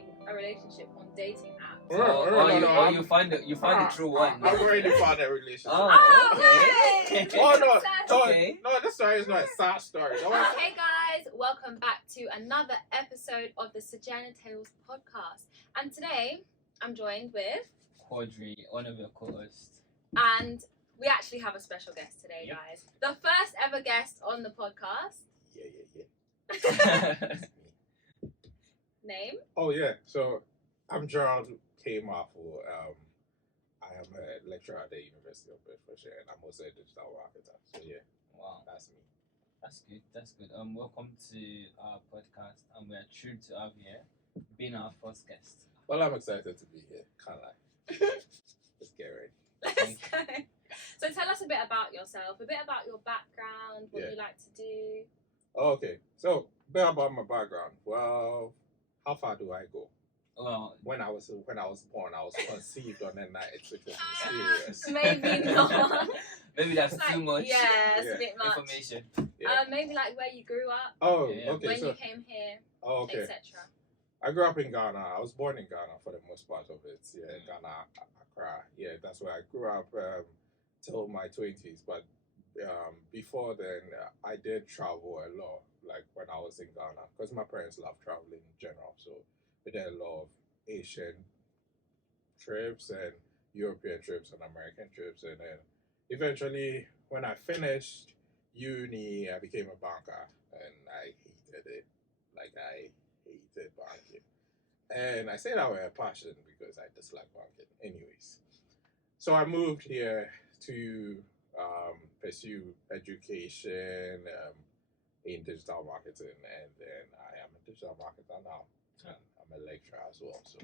entering a relationship on dating apps. You find the true one. I've already found a relationship. Okay. No, this story is not a sad story. Okay, guys, welcome back to another episode of the Sojourner Tales podcast. And today, I'm joined with Audrey, one of your co-hosts. And we actually have a special guest today, guys. The first ever guest on the podcast. Yeah. Name? Oh, yeah. So, I'm Gerald K-Marful. I am a lecturer at the University of Bedfordshire, and I'm also a digital marketer. So, yeah. Wow. That's me. That's good. Welcome to our podcast, and we are thrilled to have you here, being our first guest. Well, I'm excited to be here. Can't lie. Let's get ready. Let's go. So tell us a bit about yourself, a bit about your background, what you like to do. Oh, okay. So, a bit about my background. Well, how far do I go? Well, when I was born, I was conceived on that night. It took us mysterious. Maybe not. Maybe that's like, too much. Yeah, it's a bit much. Information. Yeah. Maybe like where you grew up. Oh, yeah. okay. When so, you came here, okay. etc. I grew up in Ghana. I was born in Ghana for the most part of it. Yeah, Ghana, Accra. Yeah, that's where I grew up till my 20s. But before then, I did travel a lot, like when I was in Ghana, because my parents love traveling in general. So we did a lot of Asian trips and European trips and American trips. And then eventually, when I finished uni, I became a banker, and I hated it. Like, I hated banking. And I say that with a passion because I dislike banking. Anyways, so I moved here to pursue education in digital marketing, and then I am a digital marketer now. And I'm a lecturer as well, so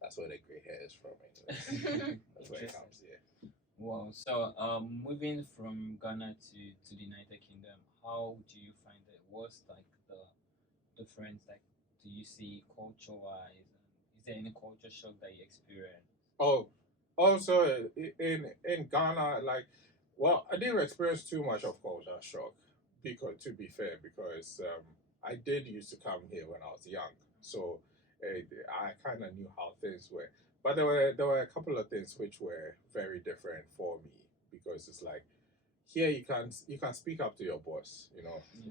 that's where the gray hair is from. That's where it comes. Yeah. Wow. So, moving from Ghana to the United Kingdom, how do you find it? What's like the difference? Like, do you see culture-wise? Is there any culture shock that you experience? Oh, also in Ghana, like, well, I didn't experience too much of culture shock, because to be fair, because I did used to come here when I was young, so I kind of knew how things were. But there were a couple of things which were very different for me, because it's like, here you can speak up to your boss,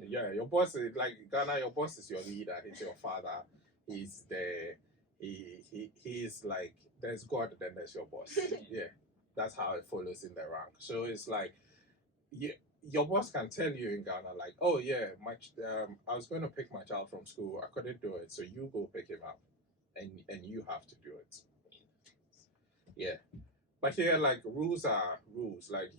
Yeah, your boss is like Ghana. Your boss is your leader. He's your father. He's the he's like, there's God, then there's your boss. Yeah, that's how it follows in the rank. So it's like, your boss can tell you in Ghana, like, oh yeah, I was going to pick my child from school. I couldn't do it, so you go pick him up, and you have to do it. Yeah, but here, like, rules are rules. Like,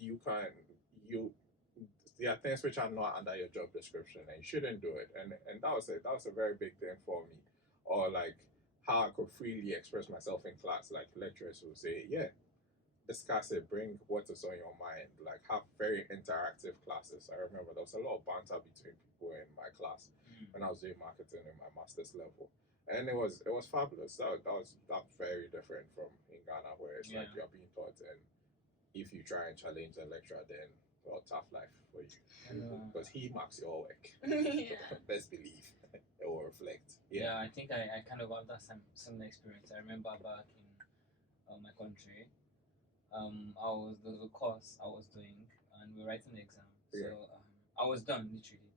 there are things which are not under your job description, and you shouldn't do it. And that was a very big thing for me. Or like how I could freely express myself in class. Like, lecturers will say, yeah, discuss it, bring what is on your mind. Like, have very interactive classes. I remember there was a lot of banter between people in my class when I was doing marketing in my master's level. And it was fabulous. That was very different from in Ghana, where it's like you're being taught, and if you try and challenge the lecturer, then, well, tough life for you, because he marks your work. Best believe it will reflect. Yeah, I think I kind of have that similar experience. I remember back in my country, there was a course I was doing, and we were writing the exam. So I was done literally,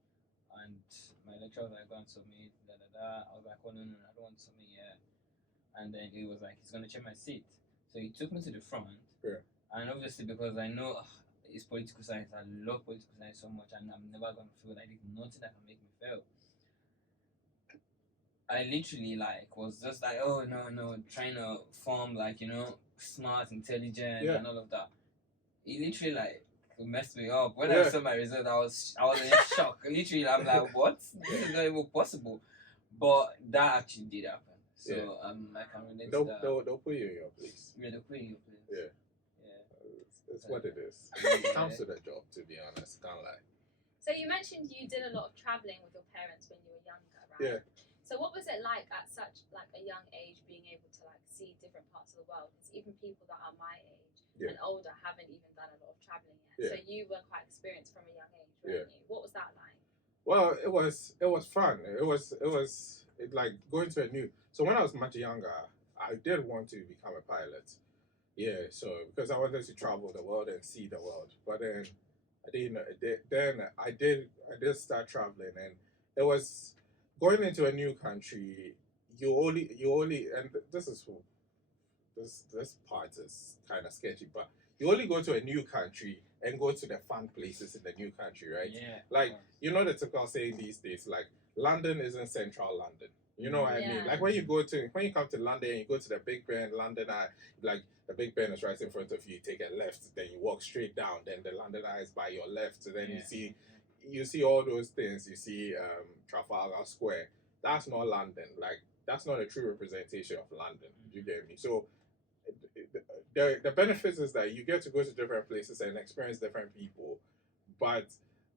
and my lecturer was like, "Go and submit." I was like, "Oh no, I don't want to submit yet." And then he was like, "He's gonna check my seat." So he took me to the front. Yeah. And obviously, because I know it's political science, I love political science so much, and I'm never gonna feel like there's nothing that can make me fail. I literally was just like, oh no, trying to form smart, intelligent, and all of that. He literally messed me up. When I saw my result, I was in shock. Literally, I'm like, what? This is not even possible. But that actually did happen. So I can relate to that. They'll put you in your place. Yeah, they'll put you in your place. Yeah. It's what it is. It comes to the job, to be honest. Can't lie. So you mentioned you did a lot of traveling with your parents when you were younger, right? Yeah. So what was it like at such a young age, being able to see different parts of the world? Because even people that are my age and older haven't even done a lot of traveling yet. Yeah. So you were quite experienced from a young age, weren't you? What was that like? Well, it was fun. It was like going to a new. So when I was much younger, I did want to become a pilot. Yeah, so because I wanted to travel the world and see the world, but then I didn't. Then I did start traveling, and it was going into a new country. You only, and this part is kind of sketchy, but you only go to a new country and go to the fun places in the new country, right? Yeah. Like, you know the typical saying these days, like London isn't central London. You know what I mean? Like when you come to London and you go to the Big Ben, London Eye, like the Big Ben is right in front of you. You take a left, then you walk straight down. Then the London Eye is by your left. So then you see all those things. You see Trafalgar Square. That's not London. Like that's not a true representation of London. You get me? So the benefits is that you get to go to different places and experience different people, but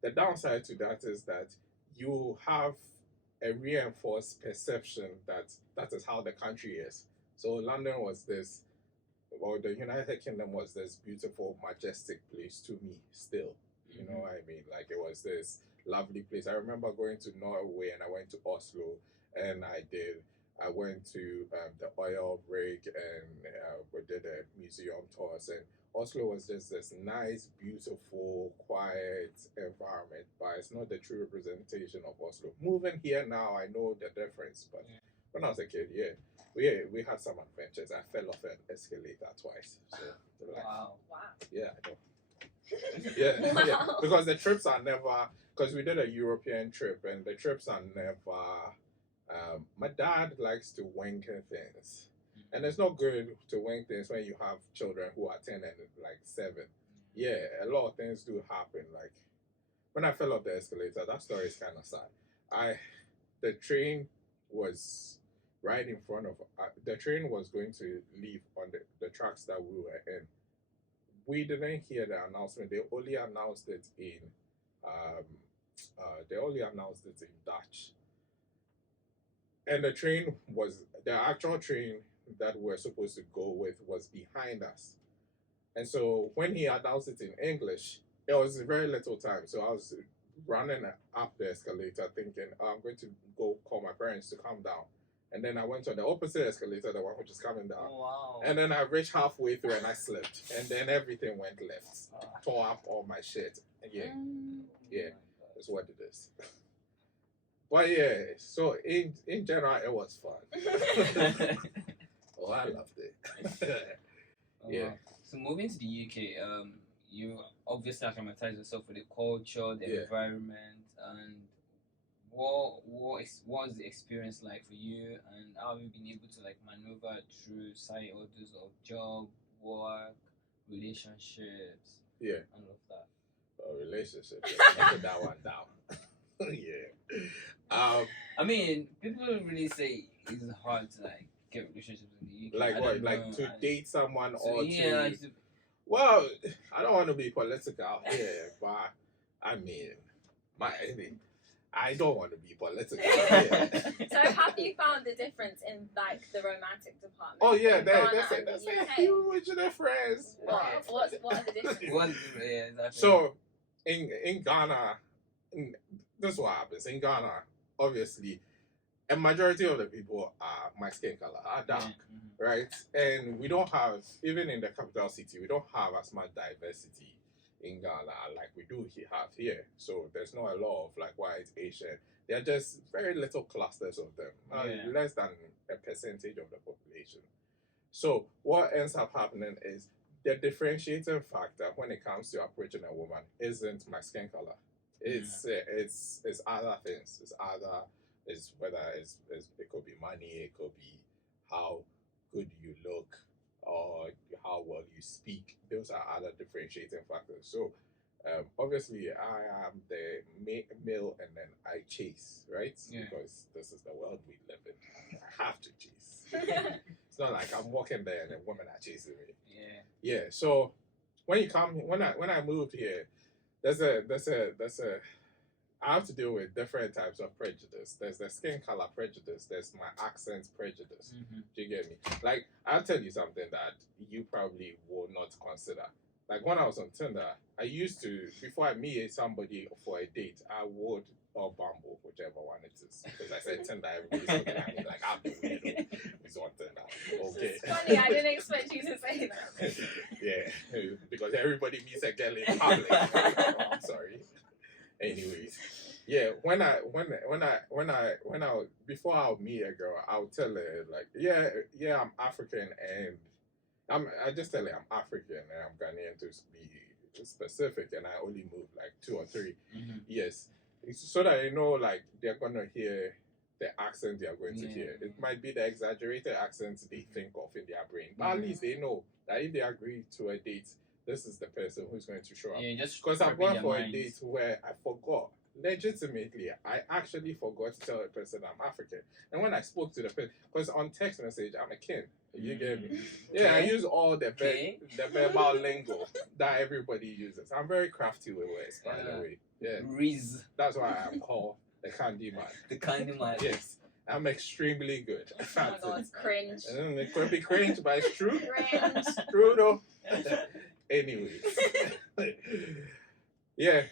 the downside to that is that you have a reinforced perception that that is how the country is. So London was this, or the United Kingdom was this beautiful, majestic place to me still. You know what I mean? Like it was this lovely place. I remember going to Norway and I went to Oslo and I went to the oil rig and we did a museum tours, and Oslo was just this nice, beautiful, quiet environment, but it's not the true representation of Oslo. Moving here now, I know the difference, but when I was a kid, we had some adventures. I fell off an escalator twice. So, like, Wow. yeah, I know. Yeah, because the trips are never, because we did a European trip, and the trips are never. My dad likes to wing things, and it's not good to wing things when you have children who are 10 and like 7. Yeah, a lot of things do happen. Like when I fell off the escalator, that story is kind of sad. The train was right in front of. The train was going to leave on the tracks that we were in. We didn't hear the announcement. They only announced it in. They only announced it in Dutch. And the actual train that we're supposed to go with was behind us. And so when he announced it in English, it was very little time. So I was running up the escalator thinking, oh, I'm going to go call my parents to come down. And then I went on the opposite escalator, the one which is coming down. Oh, wow. And then I reached halfway through and I slipped. And then everything went left. Tore up all my shit. And that's what it is. But yeah, so in general, it was fun. Oh, I loved it. Yeah. So moving to the UK, you obviously acclimatized yourself with the culture, the environment, and what was the experience like for you, and how have you been able to like maneuver through side orders of job, work, relationships, and all of that? Relationship. Put that one down. I mean, people really say it's hard to like get relationships in the UK. Like what? Like to date someone or to. Well, I don't want to be political here, but I mean, I don't want to be political here. So have you found the difference in like the romantic department? Oh yeah, that's a huge difference. What are the differences? Exactly. So in Ghana, this is what happens. In Ghana, obviously, a majority of the people are my skin color, are dark, right? And we don't have, even in the capital city, we don't have as much diversity in Ghana like we do have here. So there's not a lot of like white, Asian. There are just very little clusters of them, less than a percentage of the population. So what ends up happening is the differentiating factor when it comes to approaching a woman isn't my skin color. It's other things. It's whether it could be money, it could be how good you look, or how well you speak. Those are other differentiating factors. So obviously I am the male, and then I chase, right? Because this is the world we live in. I have to chase. It's not like I'm walking there and then women are chasing me. Yeah. So when I moved here, there's a I have to deal with different types of prejudice. There's the skin color prejudice. There's my accent prejudice. Do you get me? Like, I'll tell you something that you probably will not consider. Like, when I was on Tinder, I used to, before I meet somebody for a date, I would or Bumble, whichever one it is. Because I said Tinder, everybody's looking at me like I'm the weirdo who's on Tinder. Okay. It's funny, I didn't expect you to say that. Yeah, because everybody meets a girl in public. Oh, I'm sorry. Anyways, yeah, when I before I would meet a girl, I would tell her like, yeah, I'm African, and I just tell her I'm African and I'm Ghanaian to be specific, and I only moved like 2 or 3 years, so that I know like they're gonna hear the accent they are going to hear. It might be the exaggerated accents they think of in their brain, but at least they know that if they agree to a date, this is the person who's going to show up. Yeah, just because I've gone for minds. a date where I forgot. Legitimately, I actually forgot to tell the person I'm African. And when I spoke to the person, because on text message, I'm a kin. You get me? Yeah, I use all the verbal lingo that everybody uses. I'm very crafty with words, by the way. Yeah. Riz. That's why I'm called the candy man. The candy man. Yes. I'm extremely good. Oh my god, it's cringe. It could be cringe, but it's true. Cringe. True though. Anyways. Yeah.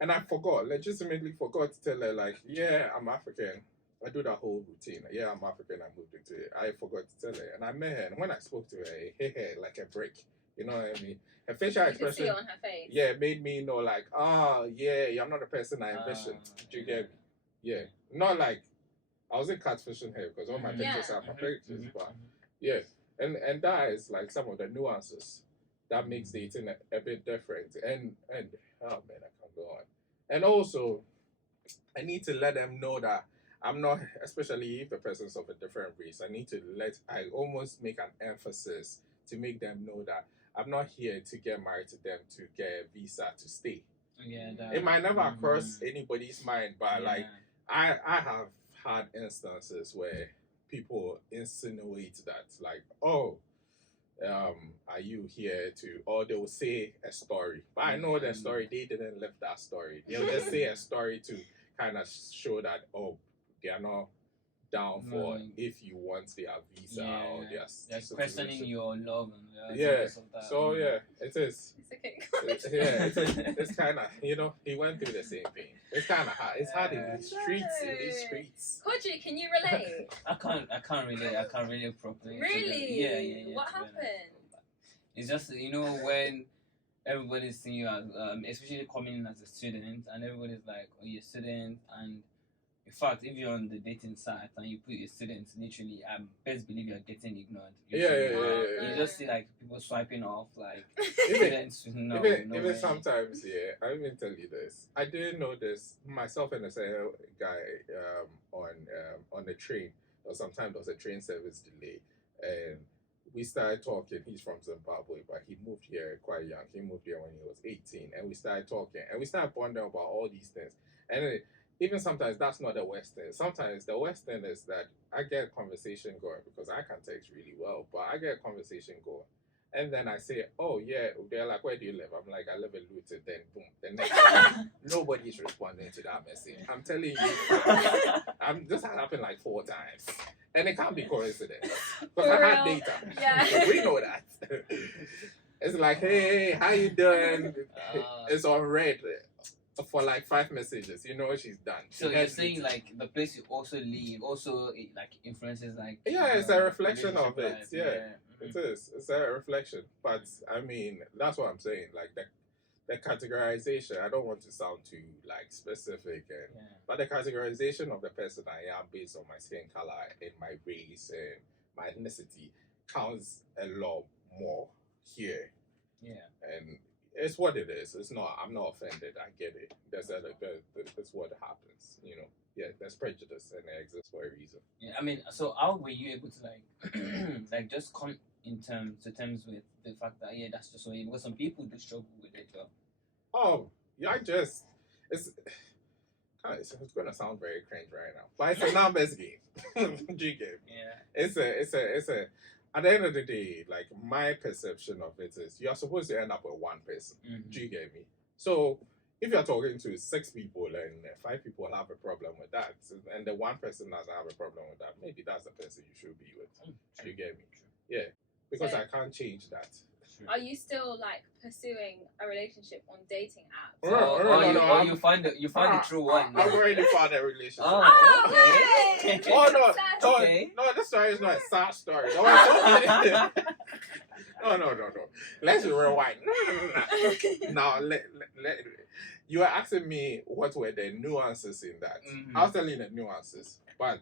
And I legitimately forgot to tell her, like, yeah, I'm African. I do that whole routine. Yeah, I'm African. I moved into it. I forgot to tell her. And I met her. And when I spoke to her, it hit her like a brick. You know what I mean? Her facial expression. You could see it on her face. Yeah, made me know, like, yeah, I'm not the person I envisioned. Do you get me? Yeah. Not like, I wasn't catfishing her because all my pictures are my pictures. But yeah. And that is like some of the nuances that makes dating a bit different. And oh man, I can't go on. And also, I need to let them know that I'm not, especially if the person's of a different race, I almost make an emphasis to make them know that I'm not here to get married to them to get a visa to stay. Yeah, it might never cross anybody's mind, but like I have had instances where people insinuate that, like, oh, are you here to, or they will say a story, but I know the story, they didn't live that story. They'll just say a story to kind of show that, oh, they are not down for if you want their visa or their questioning your love and so yeah, it is. It's okay. It's kind of, he went through the same thing. It's kind of hard. It's hard in these streets. Koji, can you relate? I can't relate properly. Really? Yeah. What happened? It's just, when everybody's seeing you as, especially coming in as a student, and everybody's like, oh, you're a student, and in fact, if you're on the dating site and you put your students, literally, I best believe you're getting ignored. You just see like people swiping off, like students. Even sometimes, I even tell you this. I didn't know this myself and a guy on the train. Or sometimes there was a train service delay, and we started talking. He's from Zimbabwe, but he moved here quite young. He moved here when he was 18, and we started talking, and we started bonding about all these things, and even sometimes that's not the West end. Sometimes the West end is that I get a conversation going because I can text really well, but I get a conversation going. And then I say, oh yeah, they're like, where do you live? I'm like, I live in Luton. Then boom, the next nobody's responding to that message. I'm telling you, this had happened like 4 times. And it can't be coincidence. Because I had data. Yeah. We know that. It's like, hey, how you doing? It's on red. For like 5 messages, she's done. So you're saying like the place you also live also like influences like it's a reflection of it. It is. It's a reflection. But I mean, that's what I'm saying. Like the categorization. I don't want to sound too like specific, but the categorization of the person I am based on my skin color and my race and my ethnicity counts a lot more here. Yeah, and it's what it is. It's not. I'm not offended. I get it. That's what happens. There's prejudice and it exists for a reason. Yeah, I mean, so how were you able to like, like just come to terms with the fact that that's just what it is? Because some people do struggle with it. Oh, yeah, it's gonna sound very cringe right now, but it's a numbers game. G game. Yeah. It's a. At the end of the day, like my perception of it is, you're supposed to end up with one person. Do you get me? So if you're talking to 6 people and 5 people have a problem with that, and the one person doesn't have a problem with that, maybe that's the person you should be with. Do you get me? Yeah, because So- I can't change that. Sure. Are you still like pursuing a relationship on dating apps? You find the true one. I've already found a relationship. Oh, okay. okay. Oh no, Okay. no, this story is not a sad story. No, no. Let's rewind. No. Now, you were asking me what were the nuances in that. Mm-hmm. I was telling you the nuances, but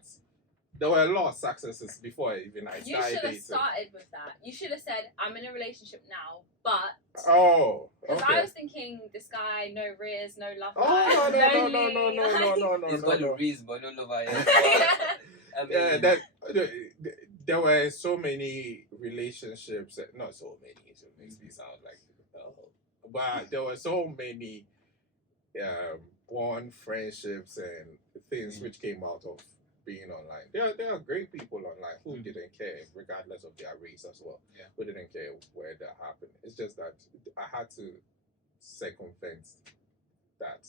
there were a lot of successes before I You started should have dating. started with that. You should have said, "I'm in a relationship now, but." Oh, Because okay. I was thinking, this guy, no rears, no love Oh, life, no. He's got no. a reason, but no love. I mean, Yeah, there were so many relationships, not so many, it makes me sound like, but there were so many born friendships and things which came out of being online. There are great people online who didn't care, regardless of their race as well. Yeah. Who didn't care where that happened. It's just that I had to circumvent that.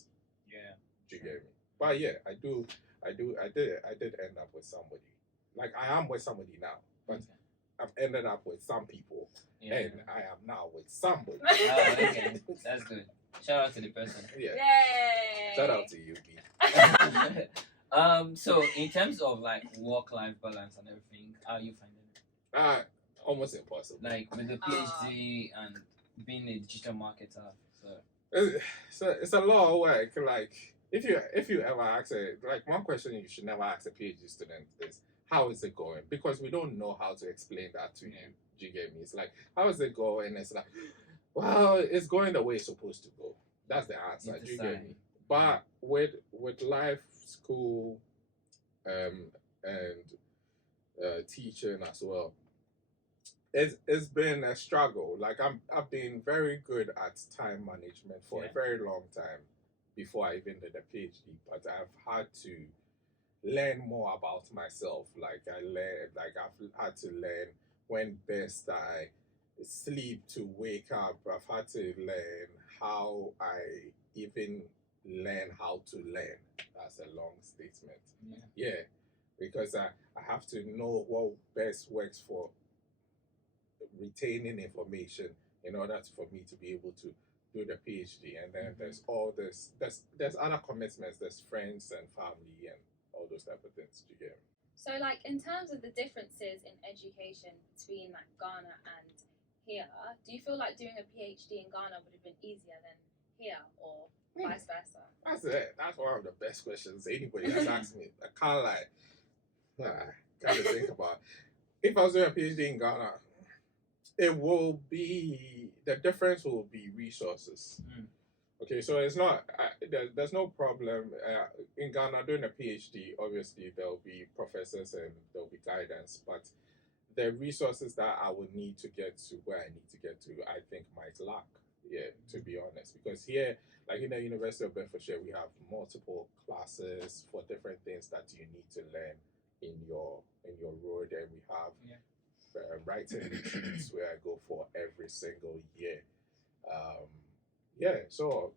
Yeah. Do you get me? But yeah, I did end up with somebody. Like I am with somebody now, but I've ended up with some people, and I am now with somebody. Oh, okay, that's good. Shout out to the person. Yeah. Yay! Shout out to you, B. So in terms of like work-life balance and everything, how are you finding it? Almost impossible. Like with the PhD and being a digital marketer. So it's a lot of work. Like if you ever ask one question you should never ask a PhD student is, how is it going? Because we don't know how to explain that to you. Do you get me? It's like, how is it going? It's like, well, it's going the way it's supposed to go. That's the answer. Do you get me? But with life, school, and teaching as well, it's been a struggle. Like I've been very good at time management for a very long time before I even did a PhD. But I've had to learn more about myself. I've had to learn when best I sleep to wake up. I've had to learn how I even learn how to learn. That's a long statement. Yeah, because I have to know what best works for retaining information in order for me to be able to do the PhD. And then there's all this, there's other commitments, there's friends and family and all those type of things. Do you get me? So, like, in terms of the differences in education between like Ghana and here, do you feel like doing a PhD in Ghana would have been easier than here, or vice versa? That's it. That's one of the best questions anybody has asked me. I can't lie. Kind of think about it. If I was doing a PhD in Ghana, it will be, the difference will be resources. Okay, so it's not, there's no problem. In Ghana, doing a PhD, obviously there'll be professors and there'll be guidance, but the resources that I would need to get to where I need to get to, I think might lack, to be honest. Because here, like in the University of Bedfordshire, we have multiple classes for different things that you need to learn in your road, and we have writing retreats where I go for every single year. So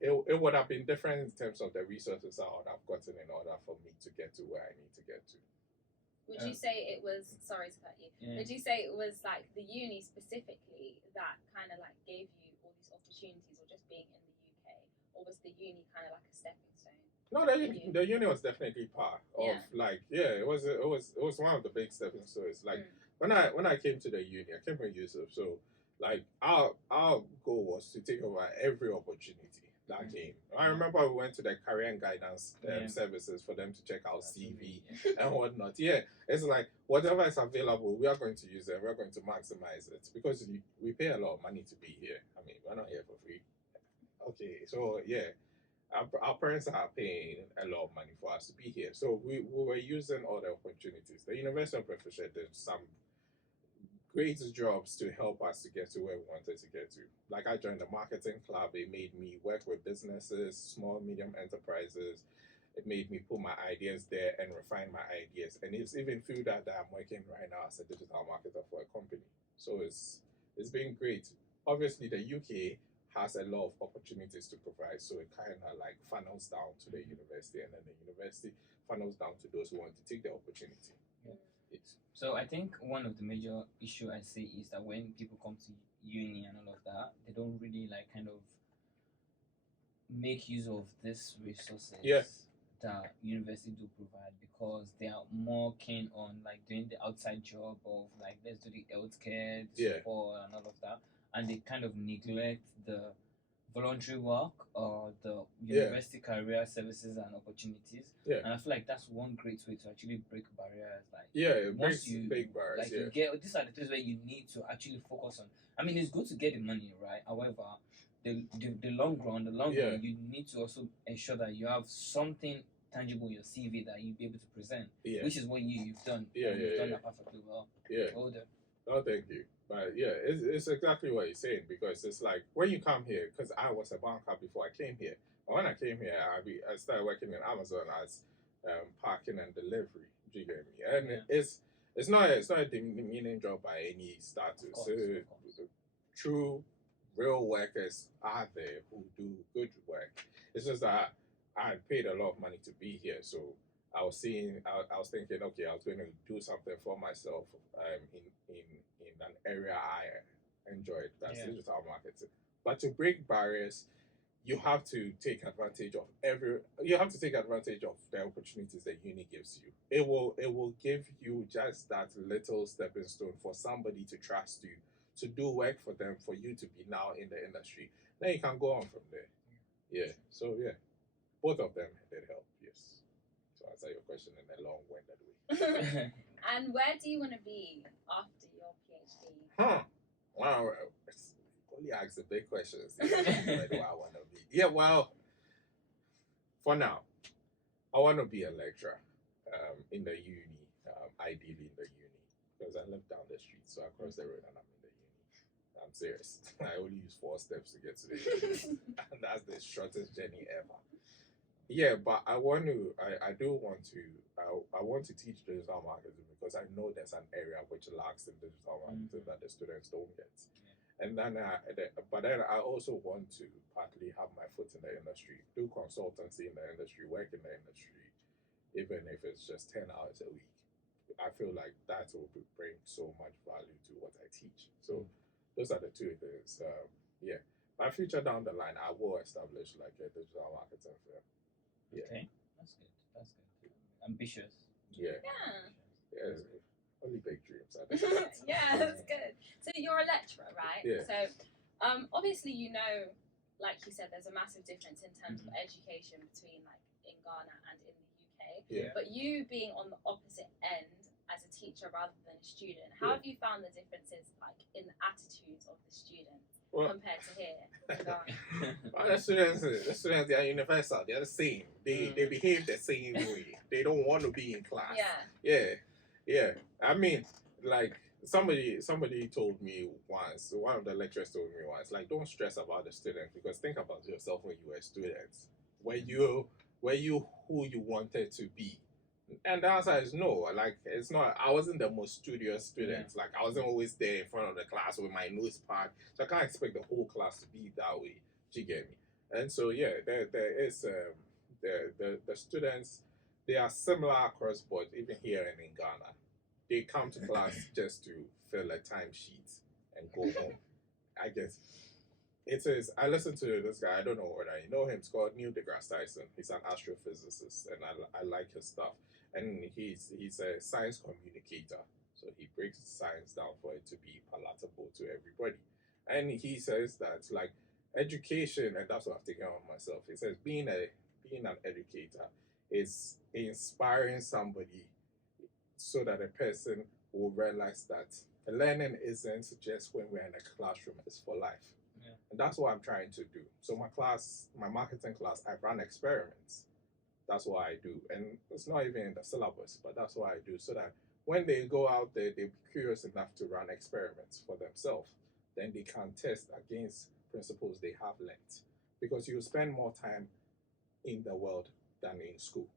it would have been different in terms of the resources I would have gotten in order for me to get to where I need to get to. Would you say it was, sorry to cut you, would you say it was like the uni specifically that kind of like gave you all these opportunities, or just being in the UK, or was the uni kind of like a stepping stone? No, the uni was definitely part of it was one of the big stepping stones. Like when I came to the uni, I came from Yusuf, so like our goal was to take over every opportunity that came. I remember we went to the career and guidance services for them to check our CV and whatnot. It's like whatever is available, we are going to use it. We're going to maximize it because we pay a lot of money to be here. I mean, we're not here for free. Okay, so our parents are paying a lot of money for us to be here. So we were using all the opportunities. The University of Bedfordshire did some great jobs to help us to get to where we wanted to get to. Like I joined the marketing club. It made me work with businesses, small, medium enterprises. It made me put my ideas there and refine my ideas. And it's even through that I'm working right now as a digital marketer for a company. So it's been great. Obviously, the UK has a lot of opportunities to provide. So it kind of like funnels down to the university, and then the university funnels down to those who want to take the opportunity. So I think one of the major issue I see is that when people come to uni and all of that, they don't really like kind of make use of these resources that university do provide, because they are more keen on like doing the outside job of like, let's do the healthcare, the support and all of that, and they kind of neglect the voluntary work or the university career services and opportunities. And I feel like that's one great way to actually break barriers. Like it once breaks you big barriers. like you get, these are the things where you need to actually focus on. I mean, it's good to get the money, right? However, the long run, you need to also ensure that you have something tangible in your CV that you'll be able to present, which is what you've done. You've done that perfectly well. Well done. Oh, thank you. But it's exactly what you're saying, because it's like when you come here, because I was a banker before I came here. But when I came here, I started working in Amazon as parking and delivery. Do you get me? And it's not a demeaning job by any status. Of course. True, real workers are there who do good work. It's just that I paid a lot of money to be here, so I was thinking, okay, I was going to do something for myself in an area I enjoyed. That's digital marketing. But to break barriers, you have to take advantage of the opportunities that uni gives you. It will give you just that little stepping stone for somebody to trust you, to do work for them, for you to be now in the industry. Then you can go on from there. So both of them did help. Yes. To answer your question in a long-winded way. And where do you want to be after your PhD? Wow. Only ask the big questions. Where do I want to be? Yeah, well, for now, I want to be a lecturer in the uni, ideally in the uni, because I live down the street, so I cross the road and I'm in the uni. I'm serious. I only use 4 steps to get to the uni, and that's the shortest journey ever. Yeah, but I want to teach digital marketing, because I know there's an area which lacks in digital marketing that the students don't get. And then, but then I also want to partly have my foot in the industry, do consultancy in the industry, work in the industry, even if it's just 10 hours a week. I feel like that will bring so much value to what I teach. So those are the two things. My future down the line, I will establish like a digital marketing firm. Okay, that's good. Ambitious. Yeah. Only big dreams. Yeah, that's good. So you're a lecturer, right? Yeah. So obviously you know, like you said, there's a massive difference in terms of education between like in Ghana and in the UK. Yeah. But you being on the opposite end as a teacher rather than a student, how have you found the differences like in the attitudes of the students compared to here in Ghana? Well, the students they are universal. They're the same. They behave the same way. They don't want to be in class. Yeah. I mean, like somebody told me once. One of the lecturers told me once, like, don't stress about the students, because think about yourself when you were students. Were you who you wanted to be? And the answer is no. Like, it's not. I wasn't the most studious student. Like, I wasn't always there in front of the class with my nose pad. So I can't expect the whole class to be that way. Do you get me? And so there is the students. They are similar across board, even here and in Ghana. They come to class just to fill a timesheet and go home. I guess it is. I listen to this guy. I don't know whether you know him. It's called Neil deGrasse Tyson. He's an astrophysicist, and I like his stuff. And he's a science communicator. So he breaks science down for it to be palatable to everybody. And he says that like education, and that's what I've taken on myself. He says being an educator is inspiring somebody so that a person will realize that learning isn't just when we're in a classroom, it's for life. And that's what I'm trying to do. So my marketing class, I run experiments. That's what I do. And it's not even in the syllabus, but that's what I do, so that when they go out there, they're curious enough to run experiments for themselves. Then they can test against principles they have learned. Because you spend more time in the world than in school.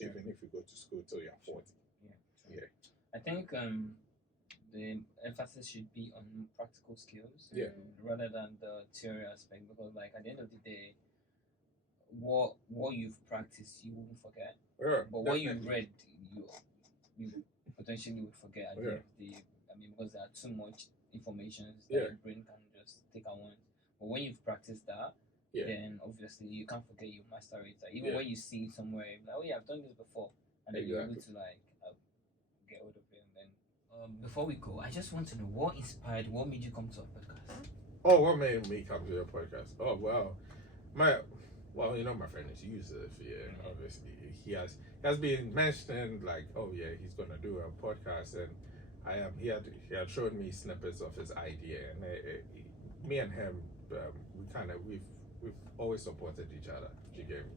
Even if you go to school till you're 40. I think the emphasis should be on practical skills rather than the theory aspect, because like at the end of the day, what you've practiced you won't forget, but what you read you potentially would forget at the end of the day. I mean, because there are too much information that Yeah. your brain can just take at once. But when you've practiced that, Yeah. then obviously you can't forget, you master it. Like, even Yeah. when you see it somewhere, you're like, oh yeah, I've done this before, and then you're able Exactly. to like get hold of it. And then before we go, I just want to know what made you come to a podcast? Oh, what made me come to your podcast? Oh, well, my friend is Yusuf. Yeah, obviously he has been mentioning like, oh yeah, he's gonna do a podcast, and he had showed me snippets of his idea, and me and him, we've always supported each other. You get me?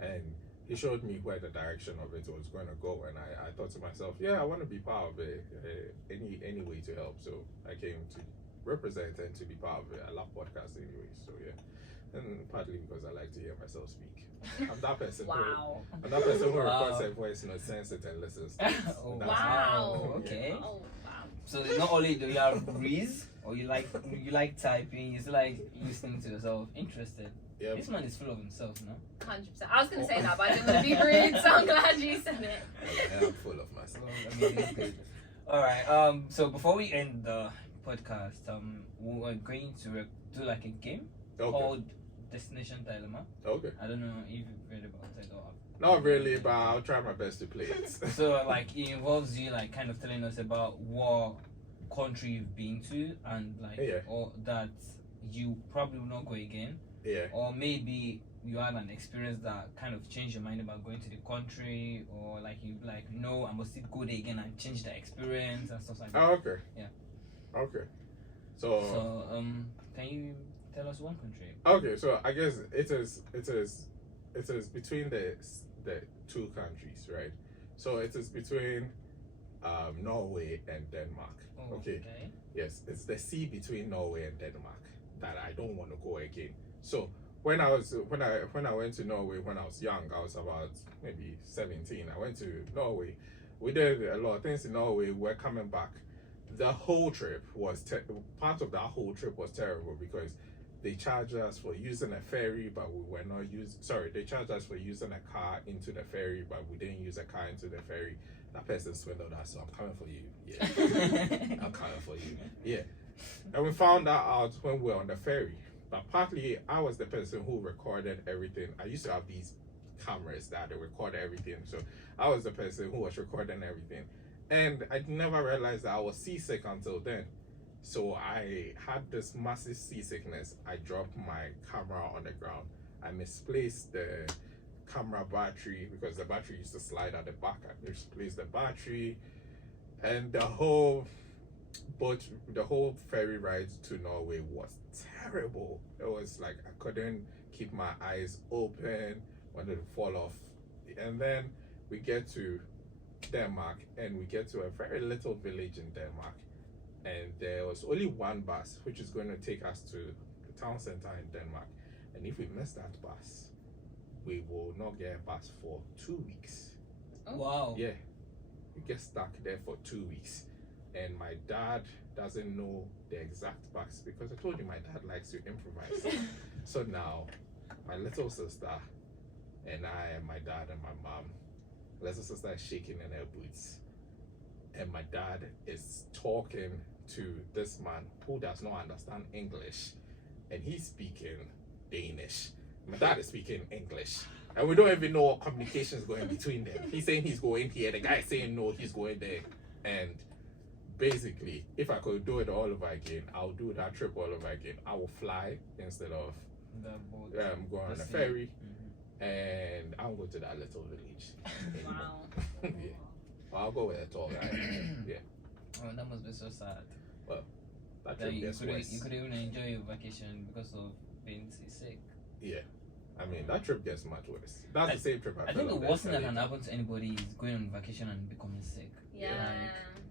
And he showed me where the direction of it was going to go, and I thought to myself, yeah, I want to be part of it, any way to help. So I came to represent and to be part of it. I love podcasts anyway, so yeah. And partly because I like to hear myself speak. I'm that person. Wow. I'm that person who records a voice note, sends it, and listens to it. Oh, That's wow. Okay. Oh, wow. So not only do you have breeze, or you like typing, it's like listening to yourself. Interested. Yep. This man is full of himself, no? 100%. I was going to say that, but I didn't want to be rude, so I'm glad you said it. Yeah, I'm full of myself. Well, I mean, it's good. All right. So before we end the podcast, we're going to do like a game called Destination Dilemma. Okay. I don't know if you've read about it or. Not really, but I'll try my best to play it. So like it involves you like kind of telling us about what country you've been to, and like or that you probably will not go again. Yeah. Or maybe you had an experience that kind of changed your mind about going to the country, or like you like, no, I must still go there again and change the experience and stuff like that. Oh, okay. Yeah. Okay. So can you tell us one country? Okay, so I guess it is between the two countries, right? So it is between Norway and Denmark. Oh, okay. Yes, it's the sea between Norway and Denmark that I don't want to go again. So when I went to Norway when I was young, I was about maybe 17. I went to Norway. We did a lot of things in Norway. We're coming back. The whole trip was part of that whole trip was terrible because they charged us for using a ferry, but we were not they charged us for using a car into the ferry, but we didn't use a car into the ferry. That person swindled us, so I'm coming for you. Yeah. I'm coming for you. Yeah. And we found that out when we were on the ferry. But partly, I was the person who recorded everything. I used to have these cameras that record everything. So I was the person who was recording everything. And I never realized that I was seasick until then. So I had this massive seasickness. I dropped my camera on the ground. I misplaced the camera battery because the battery used to slide at the back. I misplaced the battery. And the whole ferry ride to Norway was terrible. It was like I couldn't keep my eyes open, wanted to fall off. And then we get to Denmark, and we get to a very little village in Denmark, and there was only one bus which is going to take us to the town center in Denmark. And if we miss that bus, we will not get a bus for 2 weeks. Oh. Wow. Yeah, we get stuck there for 2 weeks. And my dad doesn't know the exact bus because I told you my dad likes to improvise. So now my little sister and I and my dad and my mom, little sister is shaking in her boots, and my dad is talking to this man who does not understand English, and he's speaking Danish. My dad is speaking English, and we don't even know what communication is going between them. He's saying he's going here, the guy's saying no, he's going there. And basically, if I could do it all over again, I'll do that trip all over again. I will fly instead of going on a ferry. And I'll go to that little village. Wow. Yeah. Well, I'll go with a tall guy. Yeah. Oh, that must be so sad. Well, that trip gets worse. You couldn't even enjoy your vacation because of being sick. Yeah. I mean, that trip gets much worse. That's the same trip I think the worst thing that can happen to anybody is going on vacation and becoming sick. Yeah.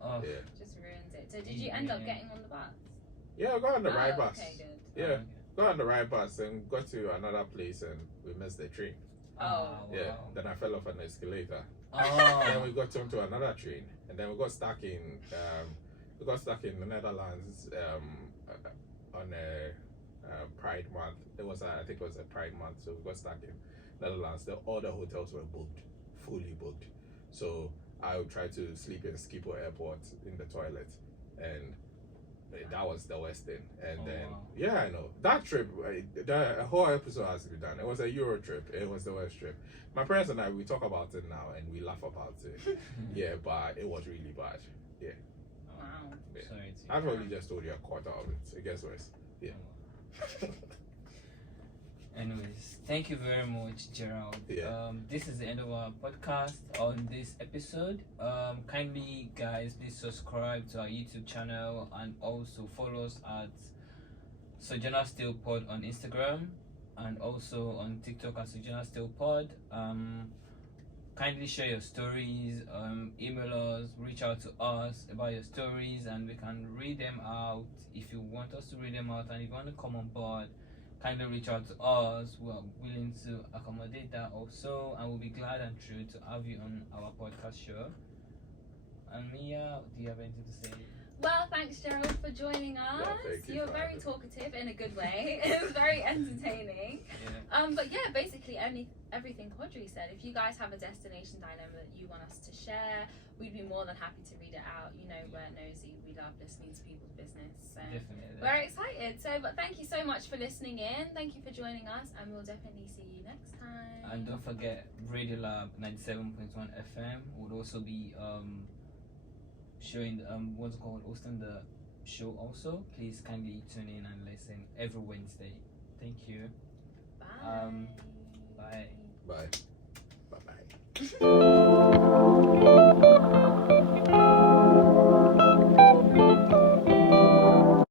Oh. Yeah. Just ruins it. So did you end up getting on the bus? Yeah, I got on the right bus. Okay, good. Yeah. Okay. Got on the right bus and got to another place and we missed the train. Oh. Yeah. Wow. Then I fell off an escalator. Oh. Then we got onto another train, and then we got stuck in the Netherlands on a Pride month. I think it was a Pride month, so we got stuck in Netherlands. All the hotels were booked, fully booked. So I would try to sleep in Schiphol Airport in the toilet, and that was the worst thing. And then wow. yeah, I know that trip. The whole episode has to be done. It was a Euro trip. It was the worst trip. My parents and I, we talk about it now and we laugh about it. Yeah, but it was really bad. Yeah. Wow. Yeah. Sorry to I've only just told you a quarter of it. It gets worse. Yeah. Anyways, thank you very much, Gerald. Yeah. This is the end of our podcast on this episode. Kindly, guys, please subscribe to our YouTube channel and also follow us at Sojourner Still Pod on Instagram and also on TikTok at Sojourner Still Pod. Kindly share your stories, email us, reach out to us about your stories, and we can read them out if you want us to read them out. And if you want to come on board, kindly reach out to us. We are willing to accommodate that also, and we'll be glad and true to have you on our podcast show. And Mia, do you have anything to say? Well, thanks, Gerald, for joining us. thank you You were for very having me. talkative in a good way. It was very entertaining. Yeah. But yeah, basically everything Quadri said. If you guys have a destination dilemma that you want us to share, we'd be more than happy to read it out. You know, we're nosy. We love listening to people's business. So Definitely. we're excited. So, but thank you so much for listening in. Thank you for joining us, and we'll definitely see you next time. And don't forget, Radio Lab 97.1 FM would also be showing what's it called, hosting the show also. Please kindly tune in and listen every Wednesday. Thank you. Bye. Bye. Bye.